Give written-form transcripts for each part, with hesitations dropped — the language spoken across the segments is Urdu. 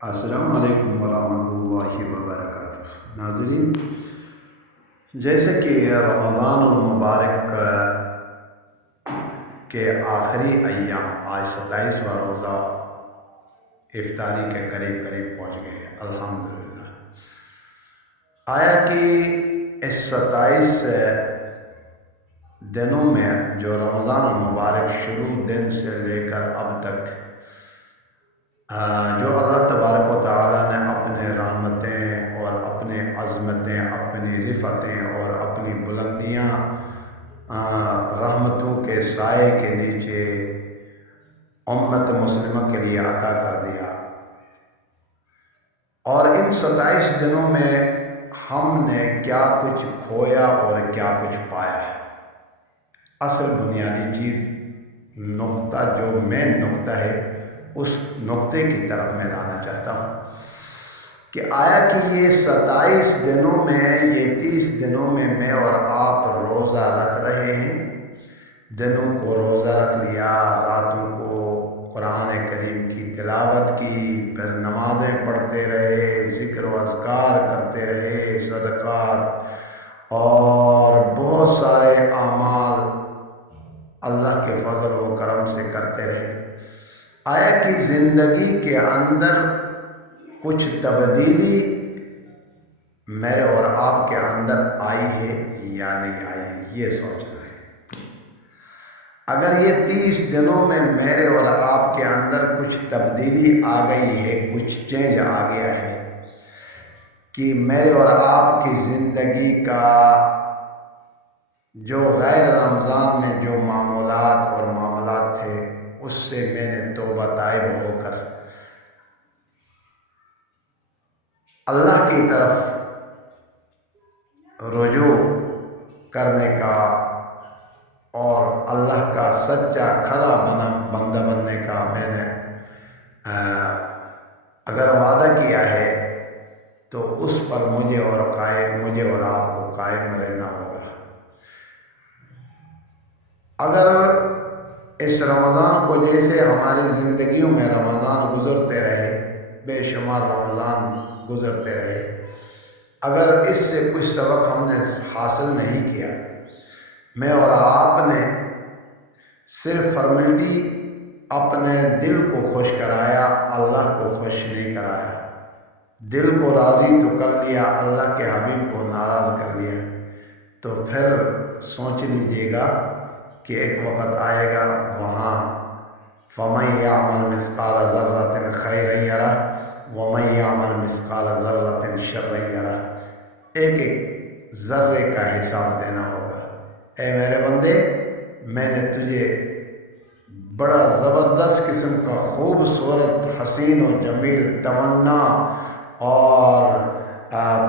السلام علیکم ورحمۃ اللہ وبرکاتہ۔ ناظرین، جیسے کہ رمضان المبارک کے آخری ایام آج 27واں روزہ افطاری کے قریب پہنچ گئے الحمدللہ۔ آیا کہ اس 27 دنوں میں جو رمضان المبارک شروع دن سے لے کر اب تک جو اللہ تبارک و تعالیٰ نے اپنے رحمتیں اور اپنے عظمتیں، اپنی رفتیں اور اپنی بلندیاں رحمتوں کے سائے کے نیچے امت مسلمہ کے لیے عطا کر دیا، اور ان 27 دنوں میں ہم نے کیا کچھ کھویا اور کیا کچھ پایا۔ اصل بنیادی چیز نقطہ جو مین نقطہ ہے، اس نقطے کی طرف میں لانا چاہتا ہوں کہ آیا کہ یہ 27 دنوں میں، یہ 30 دنوں میں میں اور آپ روزہ رکھ رہے ہیں، دنوں کو روزہ رکھ لیا، راتوں کو قرآن کریم کی تلاوت کی، پھر نمازیں پڑھتے رہے، ذکر و اذکار کرتے رہے، صدقات اور بہت سارے اعمال اللہ کے فضل و کرم سے کرتے رہے۔ آیا کہ زندگی کے اندر کچھ تبدیلی میرے اور آپ کے اندر آئی ہے یا نہیں آئی ہے، یہ سوچنا ہے۔ اگر یہ 30 دنوں میں میرے اور آپ کے اندر کچھ تبدیلی آ گئی ہے، کچھ چینج آ گیا ہے کہ میرے اور آپ کی زندگی کا جو غیر رمضان میں جو معمولات اور معاملات تھے، اس سے میں نے توبہ طائب ہو کر اللہ کی طرف رجوع کرنے کا اور اللہ کا سچا کھرا بندہ بننے کا میں نے اگر وعدہ کیا ہے تو اس پر مجھے اور آپ کو قائم رہنا ہوگا۔ اگر اس رمضان کو جیسے ہماری زندگیوں میں رمضان گزرتے رہے، بے شمار رمضان گزرتے رہے، اگر اس سے کچھ سبق ہم نے حاصل نہیں کیا، میں اور آپ نے صرف فارمیلٹی اپنے دل کو خوش کرایا، اللہ کو خوش نہیں کرایا، دل کو راضی تو کر لیا، اللہ کے حبیب کو ناراض کر لیا، تو پھر سوچ لیجیے گا کہ ایک وقت آئے گا وہاں فَمَن يَعْمَلْ مِثْقَالَ ذَرَّةٍ خَيْرًا يَرَهُ وَمَن يَعْمَلْ مِثْقَالَ ذَرَّةٍ شَرًّا يَرَهُ۔ ایک ذرے کا حساب دینا ہوگا۔ اے میرے بندے، میں نے تجھے بڑا زبردست قسم کا خوبصورت، حسین و جمیل، تمنا اور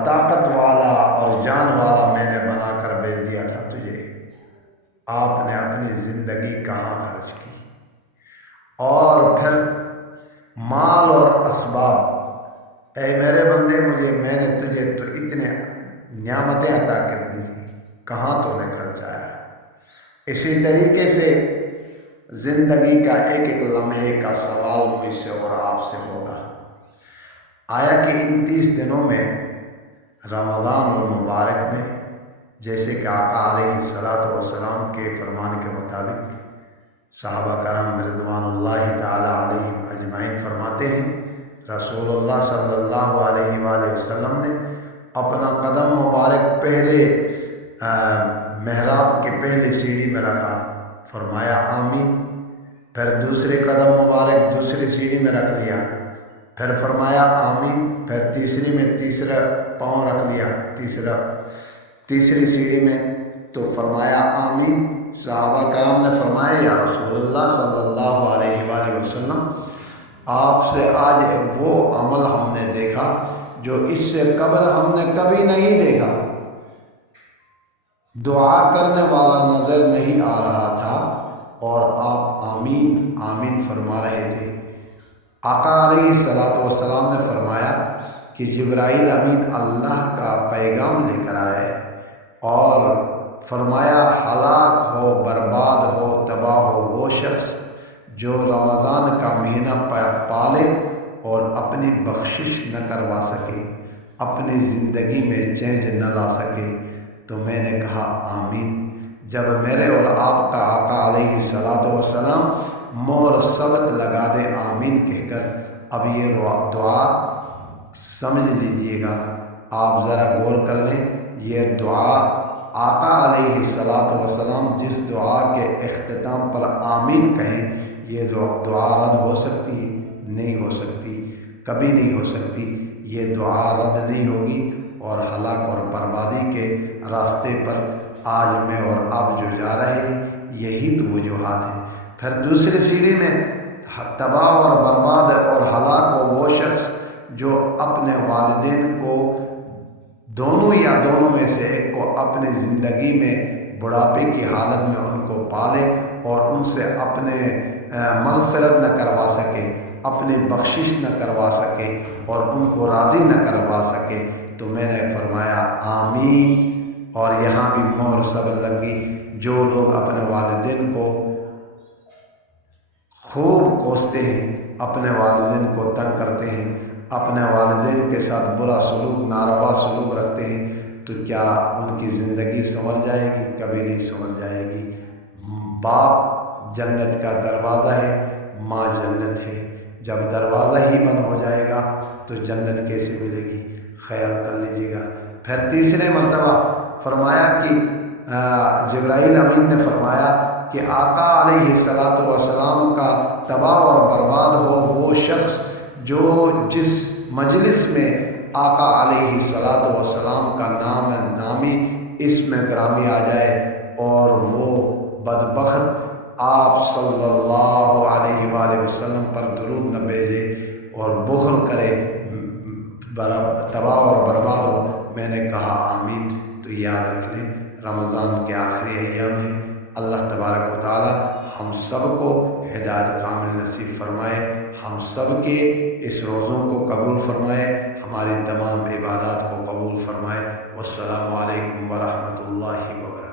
طاقت والا اور جان والا میں نے بنا کر بھیج دیا تھا تجھے، آپ نے اپنی زندگی کہاں خرچ کی؟ اور پھر مال اور اسباب، اے میرے بندے، میں نے تجھے تو اتنے نعمتیں عطا کر دی تھی، کہاں تو نے خرچایا؟ اسی طریقے سے زندگی کا ایک ایک لمحے کا سوال مجھ سے اور آپ سے ہوگا۔ آیا کہ ان 30 دنوں میں رمضان المبارک میں، جیسے کہ آقا علیہ الصلاۃ والسلام کے فرمان کے مطابق صحابہ کرام رضوان اللہ تعالی علیہم اجمعین فرماتے ہیں، رسول اللہ صلی اللہ علیہ وآلہ وسلم نے اپنا قدم مبارک پہلے محراب کے پہلے سیڑھی میں رکھا، فرمایا آمین، پھر دوسرے قدم مبارک دوسری سیڑھی میں رکھ لیا، پھر فرمایا آمین، پھر تیسری میں تیسرا پاؤں رکھ لیا، تیسری سیڑھی میں تو فرمایا آمین۔ صحابہ کرام نے فرمایا یا رسول اللہ صلی اللہ علیہ وآلہ وسلم، آپ سے آج وہ عمل ہم نے دیکھا جو اس سے قبل ہم نے کبھی نہیں دیکھا، دعا کرنے والا نظر نہیں آ رہا تھا اور آپ آمین آمین فرما رہے تھے۔ آقا علیہ الصلاۃ والسلام نے فرمایا کہ جبرائیل امین اللہ کا پیغام لے کر آئے اور فرمایا ہلاک ہو، برباد ہو، تباہ ہو وہ شخص جو رمضان کا مہینہ پالے اور اپنی بخشش نہ کروا سکے، اپنی زندگی میں چینج نہ لا سکے، تو میں نے کہا آمین۔ جب میرے اور آپ کا آقا علیہ الصلاۃ والسلام مہر ثبت لگا دے آمین کہہ کر، اب یہ دعا سمجھ لیجئے گا، آپ ذرا غور کر لیں۔ یہ دعا آقا علیہ الصلاۃ والسلام جس دعا کے اختتام پر آمین کہیں، یہ دعا رد ہو سکتی ہے؟ نہیں ہو سکتی، کبھی نہیں ہو سکتی۔ یہ دعا رد نہیں ہوگی، اور ہلاک اور بربادی کے راستے پر آج میں اور آپ جو جا رہے ہیں، یہی تو وجوہات ہیں۔ پھر دوسری سیڑھی میں تباہ اور برباد اور ہلاک ہو وہ شخص جو اپنے والدین کو، دونوں یا دونوں میں سے ایک کو، اپنی زندگی میں بڑھاپے کی حالت میں ان کو پالے اور ان سے اپنے مغفرت نہ کروا سکے، اپنی بخشش نہ کروا سکے اور ان کو راضی نہ کروا سکے، تو میں نے فرمایا آمین۔ اور یہاں بھی مہر ثبت لگی۔ جو لوگ اپنے والدین کو خوب کوستے ہیں، اپنے والدین کو تنگ کرتے ہیں، اپنے والدین کے ساتھ برا سلوک، ناروا سلوک رکھتے ہیں، تو کیا ان کی زندگی سنور جائے گی؟ کبھی نہیں سنور جائے گی۔ باپ جنت کا دروازہ ہے، ماں جنت ہے۔ جب دروازہ ہی بند ہو جائے گا تو جنت کیسے ملے گی؟ خیال کر لیجیے گا۔ پھر تیسرے مرتبہ فرمایا کہ جبرائیل امین نے فرمایا کہ آقا علیہ الصلاۃ والسلام کا تباہ اور برباد ہو وہ شخص جو جس مجلس میں آقا علیہ الصلاۃ والسلام کا نام نامی اسم گرامی آ جائے اور وہ بدبخت آپ صلی اللہ علیہ وآلہ وسلم پر درود نہ بھیجے اور بخل کرے، تباہ اور برباد ہو۔ میں نے کہا آمین۔ تو یاد رکھ لیں، رمضان کے آخری ایام ہیں۔ اللہ تبارک و تعالی ہم سب کو ہدایت کامل نصیب فرمائے، ہم سب کے اس روزوں کو قبول فرمائے، ہماری تمام عبادات کو قبول فرمائے۔ والسلام علیکم ورحمۃ اللہ وبرکاتہ۔